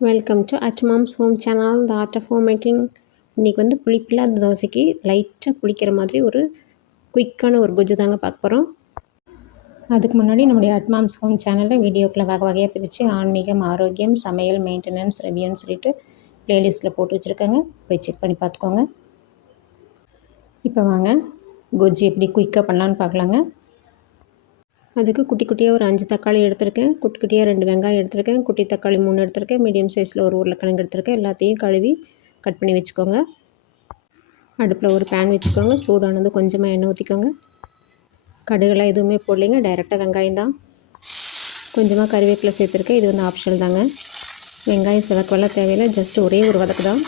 Welcome to at mom's home channel the art of home making. இன்றைக்கி வந்து புளிப்பில்லாத தோசைக்கு லைட்டாக புளிக்கிற மாதிரி ஒரு குயிக்கான ஒரு குஜ்ஜு தாங்க பார்க்க போகிறோம். அதுக்கு முன்னாடி நம்முடைய அட் மாம்ஸ் ஹோம் சேனலில் வீடியோக்களை வகையாக பிரித்து ஆன்மீகம், ஆரோக்கியம், சமையல், மெயின்டெனன்ஸ், ரிவ்யூன்னு சொல்லிட்டு ப்ளேலிஸ்ட்டில் போட்டு வச்சுருக்காங்க. போய் செக் பண்ணி பார்த்துக்கோங்க. இப்போ வாங்க குஜ்ஜு எப்படி குயிக்காக பண்ணலான்னு பார்க்கலாங்க. அதுக்கு குட்டி குட்டியாக ஒரு 5 தக்காளி எடுத்திருக்கேன், குட்டி குட்டியாக 2 வெங்காயம் எடுத்திருக்கேன், குட்டி தக்காளி 3 எடுத்திருக்கேன், மீடியம் சைஸில் ஒரு உருளைக்கிழங்கு எடுத்திருக்கேன். எல்லாத்தையும் கழுவி கட் பண்ணி வச்சுக்கோங்க. அடுப்பில் ஒரு பேன் வச்சுக்கோங்க. சூடானது கொஞ்சமாக எண்ணெய் ஊற்றிக்கோங்க. கடுகுலாம் எதுவுமே போடலைங்க, டைரெக்டாக வெங்காயம் தான். கொஞ்சமாக கறிவேப்பிலை சேர்த்துருக்கேன். இது வந்து ஆப்ஷனல் தாங்க. வெங்காயம் சிவக்கெல்லாம் தேவையில்லை, ஜஸ்ட் ஒரே ஒரு வதக்கு தான்.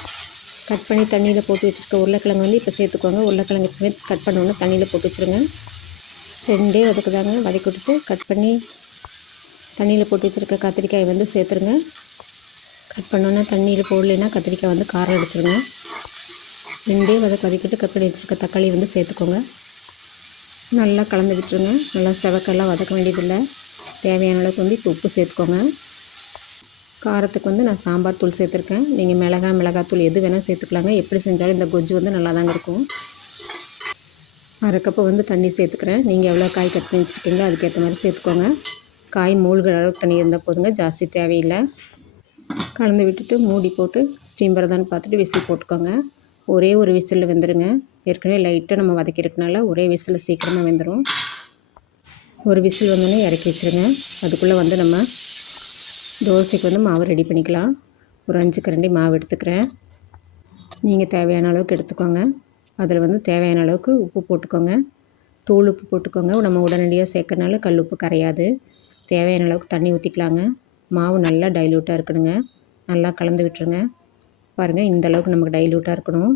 கட் பண்ணி தண்ணியில் போட்டு வச்சுருக்க உருளைக்கிழங்கு வந்து இப்போ சேர்த்துக்கோங்க. உருளைக்கிழங்கு கட் பண்ணோன்னு தண்ணியில் போட்டு வச்சுருங்க. 2 வதக்குதாங்க. வதக்கி விட்டுட்டு கட் பண்ணி தண்ணியில் போட்டு வச்சுருக்க கத்திரிக்காய் வந்து சேர்த்துருங்க. கட் பண்ணோன்னா தண்ணியில் போடலைன்னா கத்திரிக்காய் வந்து காரம் எடுத்துருங்க. 2 வதக்கிட்டு கட் பண்ணி வச்சுருக்க தக்காளி வந்து சேர்த்துக்கோங்க. நல்லா கலந்து விட்டுருங்க. நல்லா செவக்கெல்லாம் வதக்க வேண்டியதில்லை. தேவையான அளவுக்கு வந்து இப்போ உப்பு சேர்த்துக்கோங்க. காரத்துக்கு வந்து நான் சாம்பார் தூள் சேர்த்துருக்கேன். நீங்கள் மிளகாத்தூள் எது வேணால் சேர்த்துக்கலாங்க. எப்படி செஞ்சாலும் இந்த கொஜ்ஜு வந்து நல்லா தாங்க இருக்கும். 1/2 கப்பு வந்து தண்ணி சேர்த்துக்கிறேன். நீங்கள் எவ்வளோ காய் கட் பண்ணி வச்சுருக்கீங்களோ அதுக்கேற்ற மாதிரி சேர்த்துக்கோங்க. காய் மூழ்கிற அளவுக்கு தண்ணி இருந்தால் போதுங்க, ஜாஸ்தி தேவையில்லை. கலந்து விட்டுட்டு மூடி போட்டு ஸ்டீம் வரதான்னு பார்த்துட்டு விசில் போட்டுக்கோங்க. ஒரே ஒரு விசிலில் வெந்துடுங்க. ஏற்கனவே லைட்டாக நம்ம வதக்கிருக்கனால ஒரே விசிலில் சீக்கிரமாக வெந்துடும். ஒரு விசில் வந்தோடனே இறக்கி வச்சுருங்க. அதுக்குள்ளே வந்து நம்ம தோசைக்கு வந்து மாவு ரெடி பண்ணிக்கலாம். ஒரு 5 கரண்டி மாவு எடுத்துக்கிறேன். நீங்கள் தேவையான அளவுக்கு எடுத்துக்கோங்க. அதில் வந்து தேவையான அளவுக்கு உப்பு போட்டுக்கோங்க. தூள் உப்பு போட்டுக்கோங்க. நம்ம உடனடியாக சேர்க்கறனால கல் உப்பு கரையாது. தேவையான அளவுக்கு தண்ணி ஊற்றிக்கலாங்க. மாவு நல்லா டைல்யூட்டாக இருக்கணுங்க. நல்லா கலந்து விட்டுருங்க. பாருங்கள், இந்த அளவுக்கு நமக்கு டைல்யூட்டாக இருக்கணும்.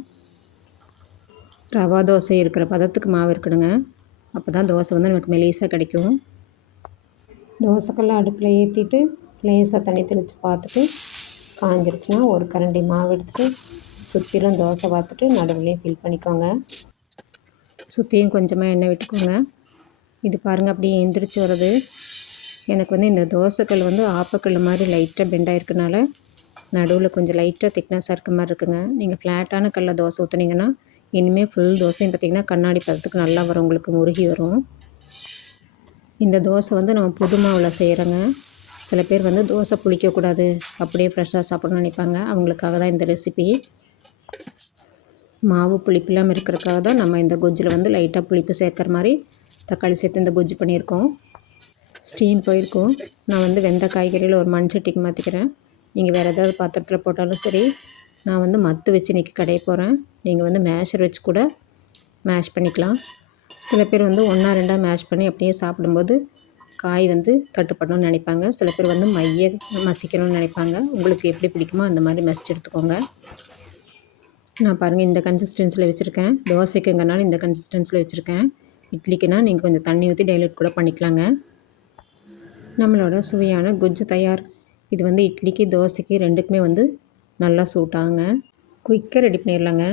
ரவா தோசை இருக்கிற பதத்துக்கு மாவு இருக்கணுங்க. அப்போ தான் தோசை வந்து நமக்கு மெலிசாக கிடைக்கும். தோசைக்கல்ல அடுப்பில் ஏற்றிட்டு லேசாக தண்ணி தெளித்து பார்த்துட்டு காஞ்சிருச்சுன்னா ஒரு கரண்டி மாவு எடுத்துகிட்டு சுற்றிலும் தோசை பார்த்துட்டு நடுவுலையும் ஃபில் பண்ணிக்கோங்க. சுற்றியும் கொஞ்சமாக எண்ணெய் விட்டுக்கோங்க. இது பாருங்கள், அப்படியே எந்திரிச்சு வருது. எனக்கு வந்து இந்த தோசைக்கல் வந்து ஆப்பக்கல் மாதிரி லைட்டாக பெண்டாயிருக்கனால நடுவில் கொஞ்சம் லைட்டாக திக்னஸாக இருக்க மாதிரி இருக்குங்க. நீங்கள் ஃப்ளாட்டான கல்லில் தோசை ஊற்றுனீங்கன்னா இனிமேல் ஃபுல் தோசையும் பார்த்திங்கன்னா கண்ணாடி பதத்துக்கு நல்லா வரும், உங்களுக்கு முருகி வரும். இந்த தோசை வந்து நம்ம புது மாவில் செய்கிறோங்க. சில பேர் வந்து தோசை புளிக்கக்கூடாது, அப்படியே ஃப்ரெஷ்ஷாக சாப்பிடணும்னு நினைப்பாங்க. அவங்களுக்காக தான் இந்த ரெசிபி. மாவு புளிப்பில்லாமல் இருக்கிறதுக்காக தான் நம்ம இந்த கொஜ்ஜில் வந்து லைட்டாக புளிப்பு சேர்க்குற மாதிரி தக்காளி சேர்த்து இந்த கொஜ்ஜு பண்ணியிருக்கோம். ஸ்டீம் போயிருக்கோம். நான் வந்து வெந்த காய்கறியில் ஒரு மண் சட்டிக்கு மாற்றிக்கிறேன். நீங்கள் வேறு ஏதாவது பாத்திரத்தில் போட்டாலும் சரி. நான் வந்து மத்து வச்சு இன்றைக்கி கடைய போகிறேன். நீங்கள் வந்து மேஷர் வச்சு கூட மேஷ் பண்ணிக்கலாம். சில பேர் வந்து 1-2 மேஷ் பண்ணி அப்படியே சாப்பிடும்போது காய் வந்து தட்டுப்படணும்னு நினைப்பாங்க. சில பேர் வந்து மைய மசிக்கணும்னு நினைப்பாங்க. உங்களுக்கு எப்படி பிடிக்குமோ அந்த மாதிரி மசிச்சு எடுத்துக்கோங்க. நான் பாருங்கள் இந்த கன்சிஸ்டன்சியில் வச்சுருக்கேன். தோசைக்குங்கனால இந்த கன்சிஸ்டன்சியில் வச்சுருக்கேன். இட்லிக்குன்னா நீங்கள் கொஞ்சம் தண்ணி ஊற்றி டைல்யூட் கூட பண்ணிக்கலாங்க. நம்மளோட சுவையான குஜ்ஜு தயார். இது வந்து இட்லிக்கு, தோசைக்கு 2க்குமே வந்து நல்லா சூட் ஆகுங்க. குயிக்காக ரெடி பண்ணிடலாங்க.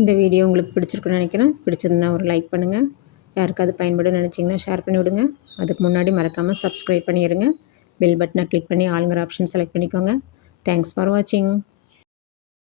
இந்த வீடியோ உங்களுக்கு பிடிச்சிருக்குன்னு நினைக்கிறேன். பிடிச்சதுன்னா ஒரு லைக் பண்ணுங்கள். யாருக்காவது பயன்படும் நினச்சிங்கன்னா ஷேர் பண்ணி விடுங்க. அதுக்கு முன்னாடி மறக்காமல் சப்ஸ்கிரைப் பண்ணிடுங்க. பெல் பட்டனை கிளிக் பண்ணி ஆளுங்கிற ஆப்ஷன் செலக்ட் பண்ணிக்கோங்க. தேங்க்ஸ் ஃபார் வாட்சிங்.